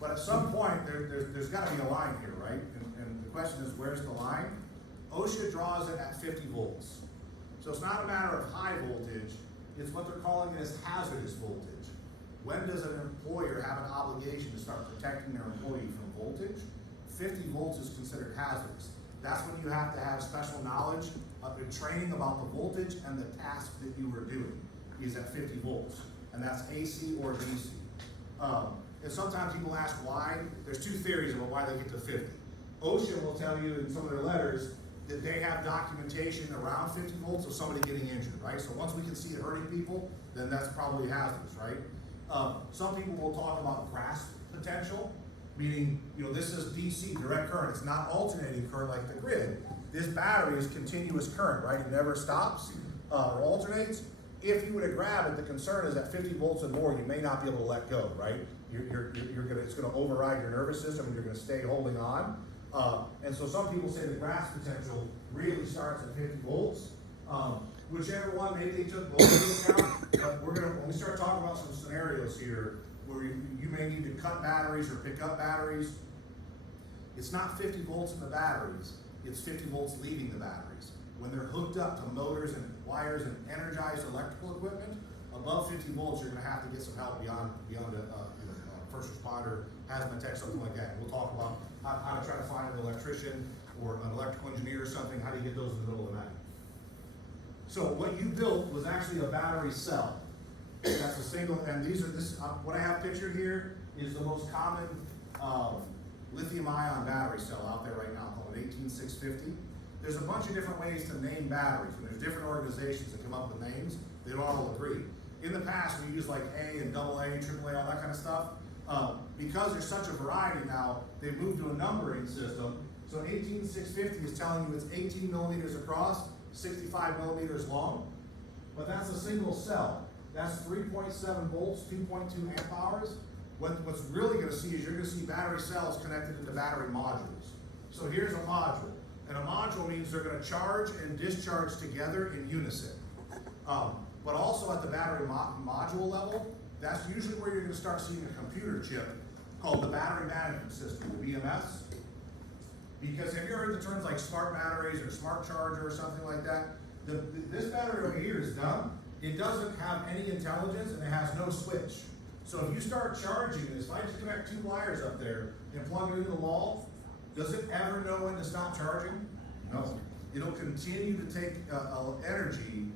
But at some point, there's got to be a line here, right? And the question is, where's the line? OSHA draws it at 50 volts. So it's not a matter of high voltage, it's what they're calling it as hazardous voltage. When does an employer have an obligation to start protecting their employee from voltage? 50 volts is considered hazardous. That's when you have to have special knowledge and training about the voltage and the task that you were doing is at 50 volts. And that's AC or DC. And sometimes people ask why. There's two theories about why they get to 50. OSHA will tell you in some of their letters that they have documentation around 50 volts of somebody getting injured, right? So once we can see it hurting people, then that's probably hazardous, right? Some people will talk about grasp potential, meaning, this is DC, direct current. It's not alternating current like the grid. This battery is continuous current, right? It never stops or alternates. If you were to grab it, the concern is that 50 volts and more, you may not be able to let go, right? It's gonna override your nervous system and you're gonna stay holding on. And so some people say the grasp potential really starts at 50 volts. Whichever one, maybe they took both into account, but when we start talking about some scenarios here where you may need to cut batteries or pick up batteries, it's not 50 volts in the batteries, it's 50 volts leaving the batteries. When they're hooked up to motors and wires and energized electrical equipment, above 50 volts, you're gonna have to get some help beyond a first responder, hazmat tech, something like that. We'll talk about how to try to find an electrician or an electrical engineer or something, how do you get those in the middle of the night? So what you built was actually a battery cell. That's a single, and what I have pictured here is the most common lithium-ion battery cell out there right now, called an 18650. There's a bunch of different ways to name batteries, and there's different organizations that come up with names. They don't all agree. In the past, we used like A and AA, AAA, all that kind of stuff. Because there's such a variety now, they've moved to a numbering system. So 18650 is telling you it's 18 millimeters across, 65 millimeters long, but that's a single cell. That's 3.7 volts, 2.2 amp hours. What's really gonna see is you're gonna see battery cells connected into battery modules. So here's a module, and a module means they're gonna charge and discharge together in unison. But also at the battery module level, that's usually where you're gonna start seeing a computer chip called the battery management system, the BMS. Because have you heard the terms like smart batteries or smart charger or something like that? This battery over here is dumb. It doesn't have any intelligence and it has no switch. So if you start charging this, if I just connect two wires up there and plug it into the wall, does it ever know when to stop charging? No. It'll continue to take energy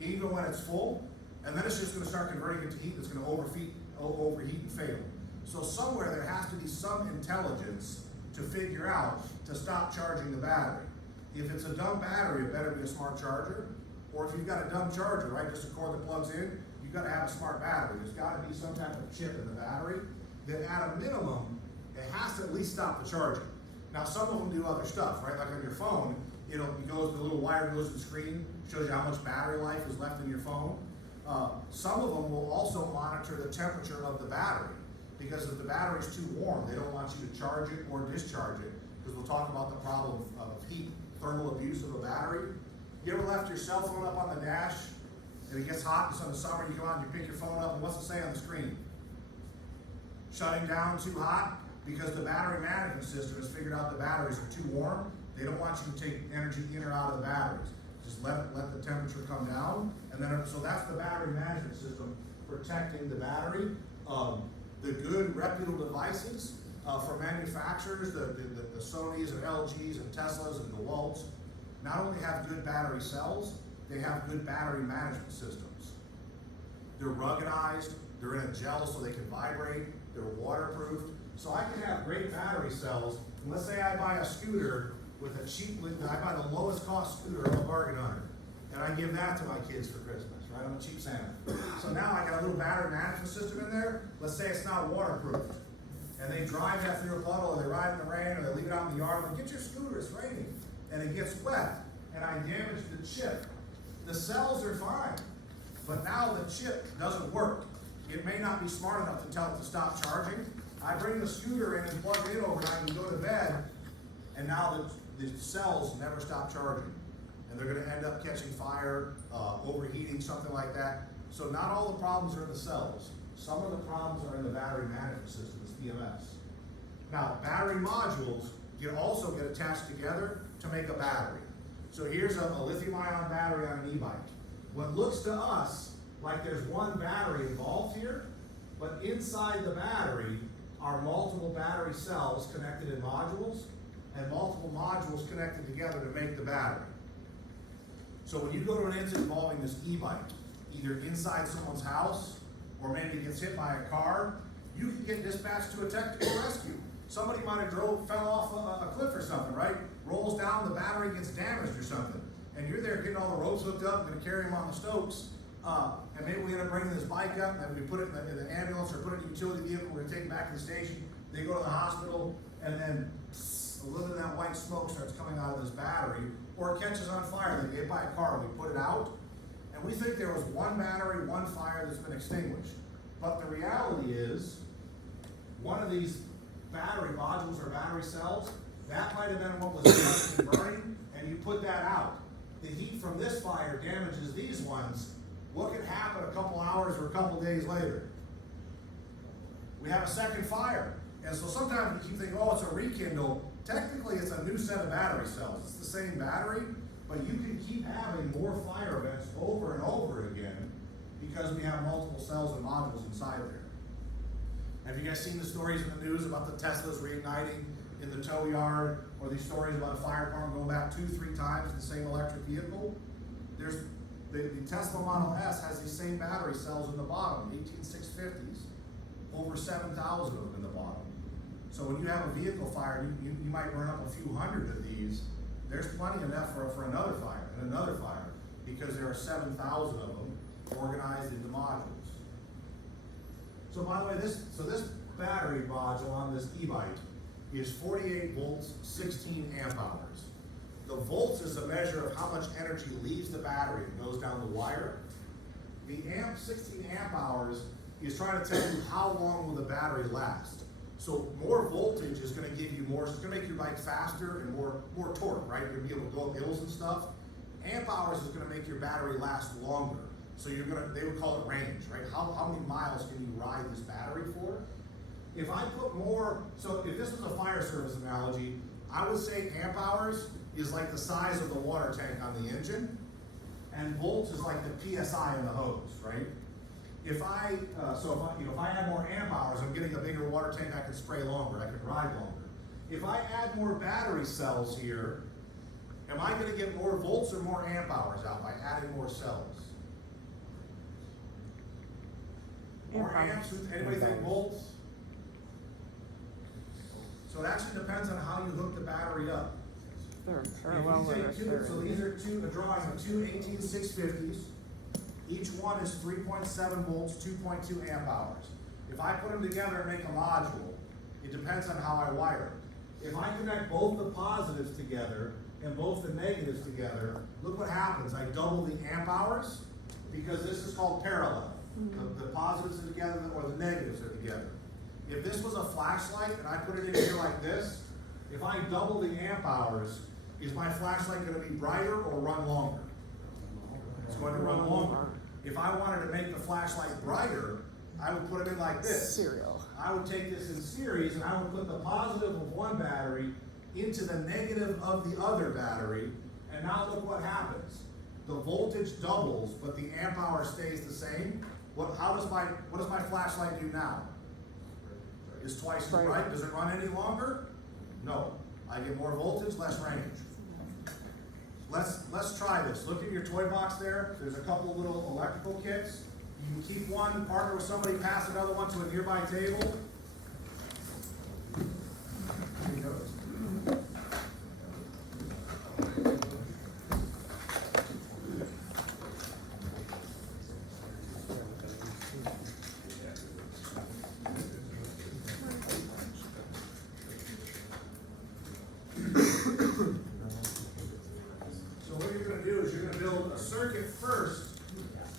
even when it's full, and then it's just gonna start converting it to heat that's gonna overheat and fail. So somewhere there has to be some intelligence to figure out to stop charging the battery. If it's a dumb battery, it better be a smart charger. Or if you've got a dumb charger, right, just a cord that plugs in, you've got to have a smart battery. There's got to be some type of chip in the battery that at a minimum, it has to at least stop the charging. Now some of them do other stuff, right? Like on your phone, the little wire goes to the screen, shows you how much battery life is left in your phone. Some of them will also monitor the temperature of the battery, because if the battery is too warm, they don't want you to charge it or discharge it, because we'll talk about the problem of heat, thermal abuse of a battery. You ever left your cell phone up on the dash and it gets hot, and so in the summer you go out and you pick your phone up, and what's it say on the screen? Shutting down, too hot, because the battery management system has figured out the batteries are too warm. They don't want you to take energy in or out of the batteries. Just let the temperature come down, and then so that's the battery management system protecting the battery. The good reputable devices for manufacturers, the Sonys and LGs and Teslas and DeWalt's, not only have good battery cells, they have good battery management systems. They're ruggedized, they're in a gel so they can vibrate, they're waterproof. So I can have great battery cells. And let's say I buy a scooter with I buy the lowest cost scooter, I'm a bargain hunter, and I give that to my kids for Christmas, right? I'm a cheap Santa. So now I got a little battery management system in there. Let's say it's not waterproof, and they drive that through a puddle, or they ride in the rain, or they leave it out in the yard, like, get your scooter, it's raining, and it gets wet, and I damage the chip. The cells are fine, but now the chip doesn't work. It may not be smart enough to tell it to stop charging. I bring the scooter in and plug it in overnight and go to bed, and now the cells never stop charging. And they're gonna end up catching fire, overheating, something like that. So not all the problems are in the cells. Some of the problems are in the battery management system, this BMS. Now, battery modules can also get attached together to make a battery. So here's a lithium-ion battery on an e-bike. What looks to us like there's one battery involved here, but inside the battery are multiple battery cells connected in modules, and multiple modules connected together to make the battery. So when you go to an incident involving this e-bike, either inside someone's house, or maybe gets hit by a car, you can get dispatched to a technical rescue. Somebody might have fell off a cliff or something, right? Rolls down, the battery gets damaged or something. And you're there getting all the ropes hooked up, gonna carry him on the Stokes. And maybe we end up bringing this bike up, and we put it in the ambulance or put it in a utility vehicle, we're gonna take it back to the station. They go to the hospital, and then a little of that white smoke starts coming out of this battery, or it catches on fire. They get hit by a car, we put it out, and we think there was one battery, one fire that's been extinguished. But the reality is, one of these battery modules or battery cells, that might have been what was burning, and you put that out. The heat from this fire damages these ones. What could happen a couple hours or a couple days later? We have a second fire. And so sometimes we keep thinking, oh, it's a rekindle. Technically, it's a new set of battery cells. It's the same battery, but you can keep having more fire events over and over again because we have multiple cells and modules inside there. Have you guys seen the stories in the news about the Teslas reigniting in the tow yard, or these stories about a fire department going back 2-3 times in the same electric vehicle? There's the Tesla Model S has these same battery cells in the bottom, 18650s, over 7,000 of them in the bottom. So when you have a vehicle fire, you might burn up a few hundred of these. There's plenty enough for another fire and another fire, because there are 7,000 of them organized into modules. So by the way, this battery module on this e-bike is 48 volts, 16 amp hours. The volts is a measure of how much energy leaves the battery and goes down the wire. The 16 amp hours is trying to tell you how long will the battery last. So more voltage is going to give you more, it's going to make your bike faster and more torque, right? You're going to be able to go up hills and stuff. Amp hours is going to make your battery last longer. So they would call it range, right? How many miles can you ride this battery for? If I put more, so if this was a fire service analogy, I would say amp hours is like the size of the water tank on the engine, and volts is like the PSI in the hose, right? If I add more amp hours, I'm getting a bigger water tank, I can spray longer, I can ride longer. If I add more battery cells here, am I gonna get more volts or more amp hours out by adding more cells? More amps, anybody think volts? So it actually depends on how you hook the battery up. So these are a drawing of two 18650s. Each one is 3.7 volts, 2.2 amp hours. If I put them together and make a module, it depends on how I wire it. If I connect both the positives together and both the negatives together, look what happens. I double the amp hours because this is called parallel. The positives are together or the negatives are together. If this was a flashlight and I put it in here like this, if I double the amp hours, is my flashlight going to be brighter or run longer? It's going to run longer. If I wanted to make the flashlight brighter, I would put it in like this. Serial. I would take this in series and I would put the positive of one battery into the negative of the other battery, and now look what happens. The voltage doubles, but the amp hour stays the same. What does my flashlight do now? It's twice as bright. Does it run any longer? No. I get more voltage, less range. Let's try this. Look at your toy box there. There's a couple little electrical kits. You can keep one, partner with somebody, pass another one to a nearby table. Here you go.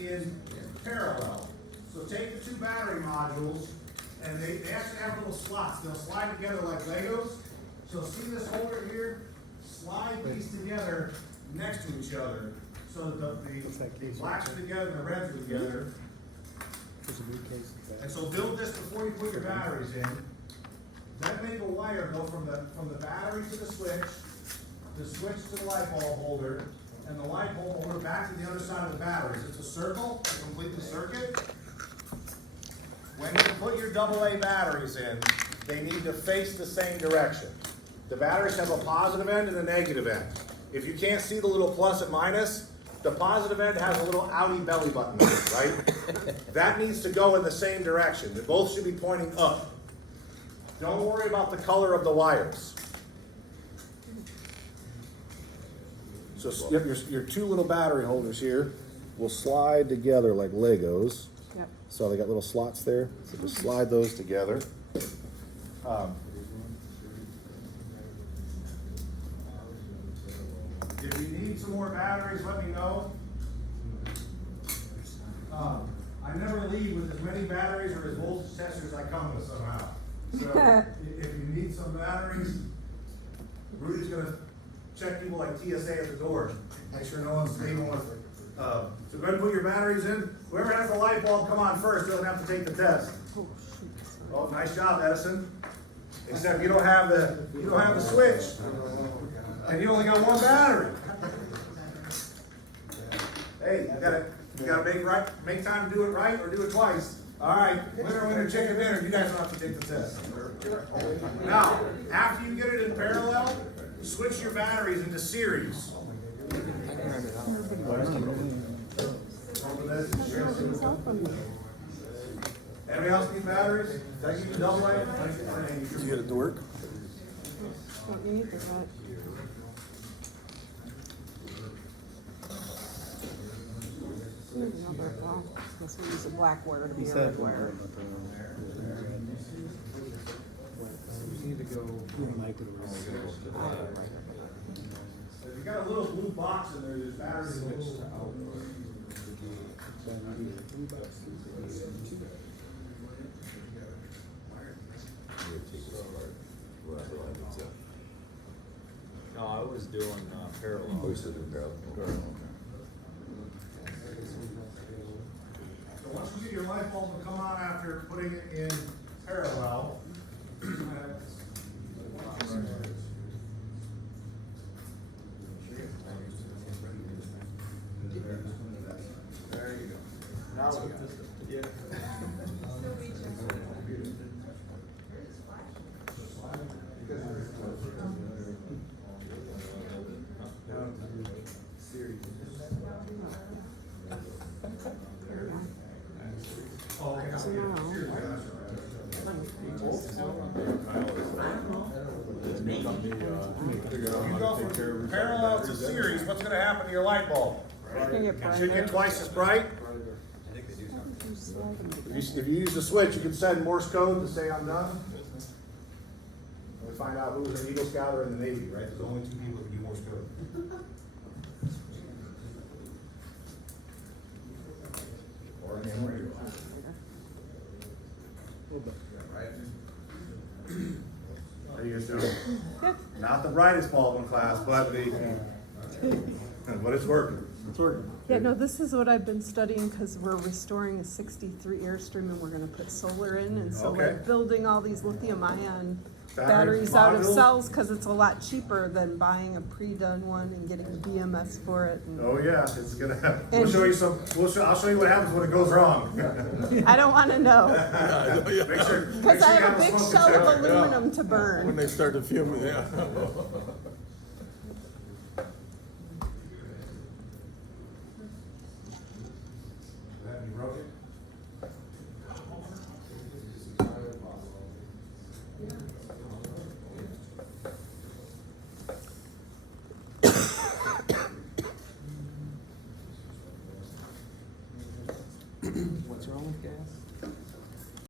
In parallel. So take the two battery modules, and they actually have little slots. They'll slide together like Legos. So see this holder here? Slide these together next to each other. So that the blacks are together and the reds are together. And so build this before you put your batteries in. Then then make a wire go from the battery to the switch to the light bulb holder, and the light bulb holder back to the other side of the batteries. It's a circle to complete the circuit. When you put your AA batteries in, they need to face the same direction. The batteries have a positive end and a negative end. If you can't see the little plus and minus, the positive end has a little outie belly button, right? That needs to go in the same direction. They both should be pointing up. Don't worry about the color of the wires. So your two little battery holders here will slide together like Legos. Yep. So they got little slots there. So just slide those together. If you need some more batteries, let me know. I never leave with as many batteries or as voltage testers as I come with somehow. So if you need some batteries, Rudy's gonna check people like TSA at the door. Make sure no one's leaving with it. So go ahead and put your batteries in. Whoever has the light bulb come on first doesn't have to take the test. Oh, nice job, Edison. Except you don't have the switch. And you only got one battery. Hey, you gotta make time to do it right or do it twice. All right, winner, chicken dinner. You guys don't have to take the test. Now, after you get it in parallel, switch your batteries into series. Anybody else need batteries? Did I give you double A? Did you get it to work? Don't need that. Another, well, this one is a black wire to be a red wire. You need to go. If you got a little blue box in there, there's batteries in it. No, I was doing parallel. So once you get your light bulb to come on after putting it in parallel, there you go. Now yeah. So now, If you go from parallel to series, what's going to happen to your light bulb? it's gonna get It should get brighter. twice as bright. If you use the switch, you can send Morse code to say I'm done. We find out who was an Eagle Scout or in the Navy, right? There's only two people who can do Morse code. Or an AM radio. How you guys doing? Good. Not the brightest bulb in class, but but it's working. It's working. Yeah, no, this is what I've been studying because we're restoring a 63 Airstream and we're gonna put solar in, and so we're Okay. building all these lithium-ion Batteries, batteries out of modules? cells because it's a lot cheaper than buying a pre-done one and getting BMS for it. And Oh yeah, it's gonna happen. We'll And- show you some. I'll show you what happens when it goes wrong. I don't want to know Make sure. because I have a big shell of aluminum to When burn. they start to fume, yeah. That you broke it? What's wrong with gas?